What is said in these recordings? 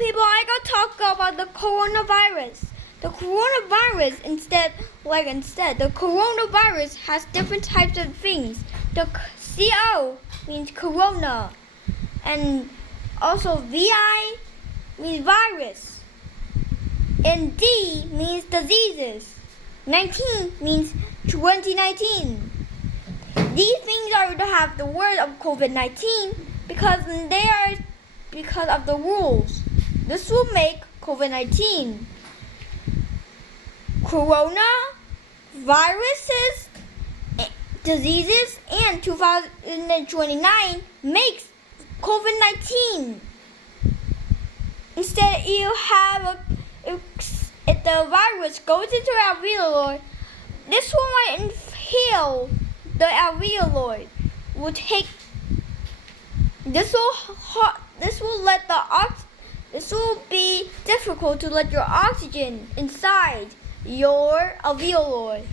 people, I gotta talk about the coronavirus. The coronavirus has different types of things. The CO means corona, and also VI means virus, and D means diseases. 19 means 2019. These things are to have the word of COVID-19 because of the rules. This will make COVID-19. Corona, viruses, diseases, and 2029 makes COVID-19. Instead, you have if the virus goes into alveoli, this one might inhale the alveoli. This will be difficult to let your oxygen inside your alveoli.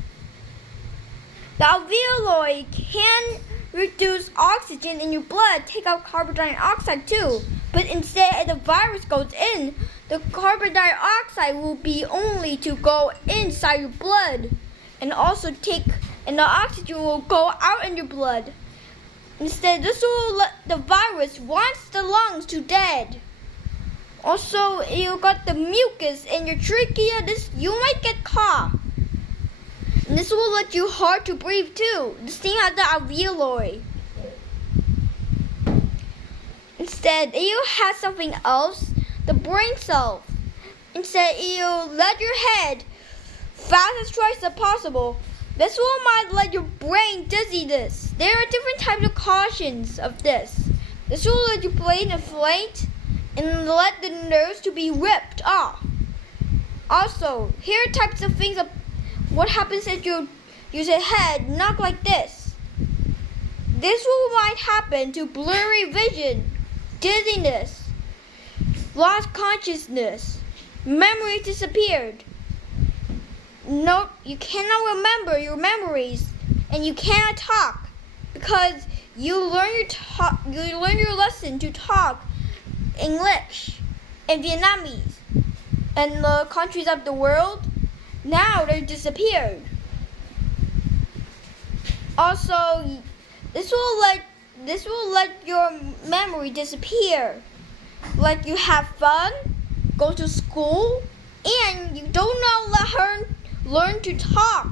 The alveoli can reduce oxygen in your blood, take out carbon dioxide too. But instead, if the virus goes in, the carbon dioxide will be only to go inside your blood, and the oxygen will go out in your blood. Instead, this will let the virus wants the lungs to dead. Also, you got the mucus in your trachea. You might get cough. And this will let you hard to breathe too. The same as the alveoli. Instead, you have something else, the brain cells. Instead, you let your head fast as twice as possible. This will might let your brain dizziness. There are different types of cautions of this. This will let your brain inflate and let the nerves to be ripped off. Also, here are types of things of what happens if you use a head knock like this. This will might happen to blurry vision, dizziness, lost consciousness, memory disappeared. Note, you cannot remember your memories, and you cannot talk because you learn your lesson to talk English and Vietnamese. And the countries of the world, now they disappeared. Also, this will let your memory disappear. Like you have fun, go to school, and you don't know learn to talk.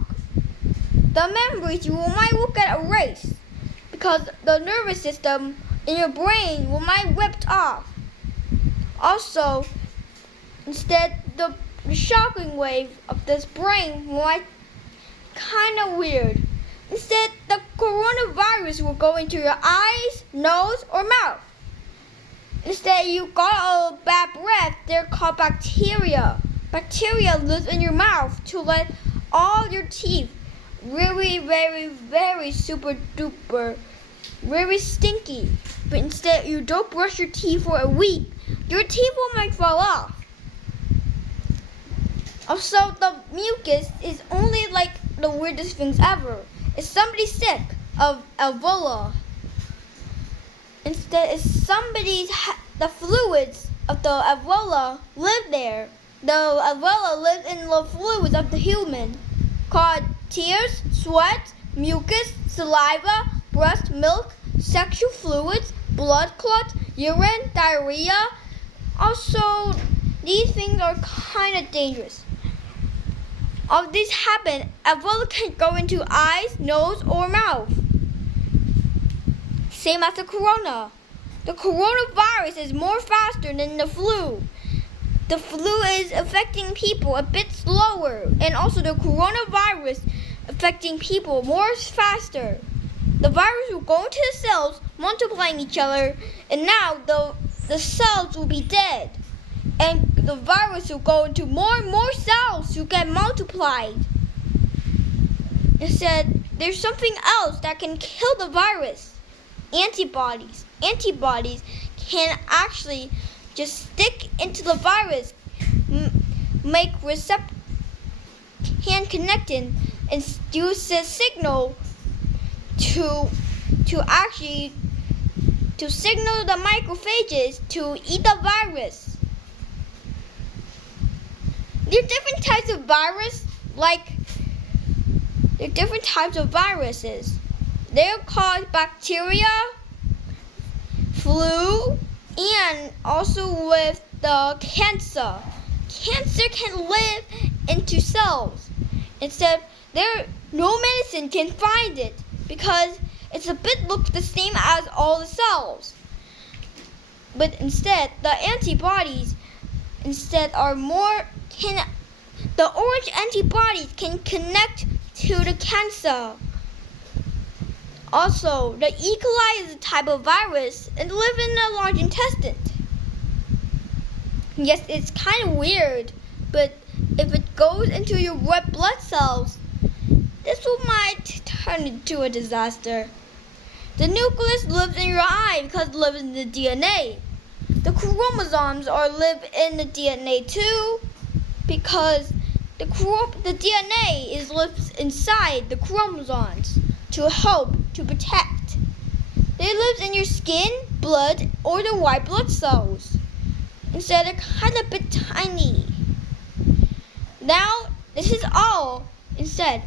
The memories might get erased because the nervous system in your brain might ripped off. Also, instead, the shocking wave of this brain might kind of weird. Instead, the coronavirus will go into your eyes, nose, or mouth. Instead, you got a bad breath. They're called bacteria. Bacteria live in your mouth to let all your teeth really, very, very super duper, very stinky. But instead, you don't brush your teeth for a week, your teeth might fall off. Also, the mucus is only like the weirdest things ever. If somebody's sick of Ebola, instead, the fluids of the Ebola live there. The Ebola lives in the fluids of the human, called tears, sweat, mucus, saliva, breast milk, sexual fluids, blood clots, urine, diarrhea. Also, these things are kind of dangerous. All these happen, Ebola can go into eyes, nose, or mouth. Same as the corona. The coronavirus is more faster than the flu. The flu is affecting people a bit slower, and also the coronavirus affecting people more faster. The virus will go into the cells, multiplying each other, and now the cells will be dead. And the virus will go into more and more cells to get multiplied. Instead, there's something else that can kill the virus. Antibodies. Antibodies can actually just stick into the virus, make can connect in, and use the signal to signal the macrophages to eat the virus. There are different types of there are different types of viruses. They're called bacteria, flu, and also with the cancer. Cancer can live into cells. Instead, no medicine can find it because it's a bit looks the same as all the cells. But instead, the antibodies the orange antibodies can connect to the cancer. Also, the E. coli is a type of virus and live in the large intestine. Yes, it's kind of weird, but if it goes into your red blood cells, this might turn into a disaster. The nucleus lives in your eye because it lives in the DNA. The chromosomes live in the DNA too because the DNA lives inside the chromosomes to help to protect. They live in your skin, blood, or the white blood cells. Instead, they're kind of a bit tiny. Now, this is all. Instead,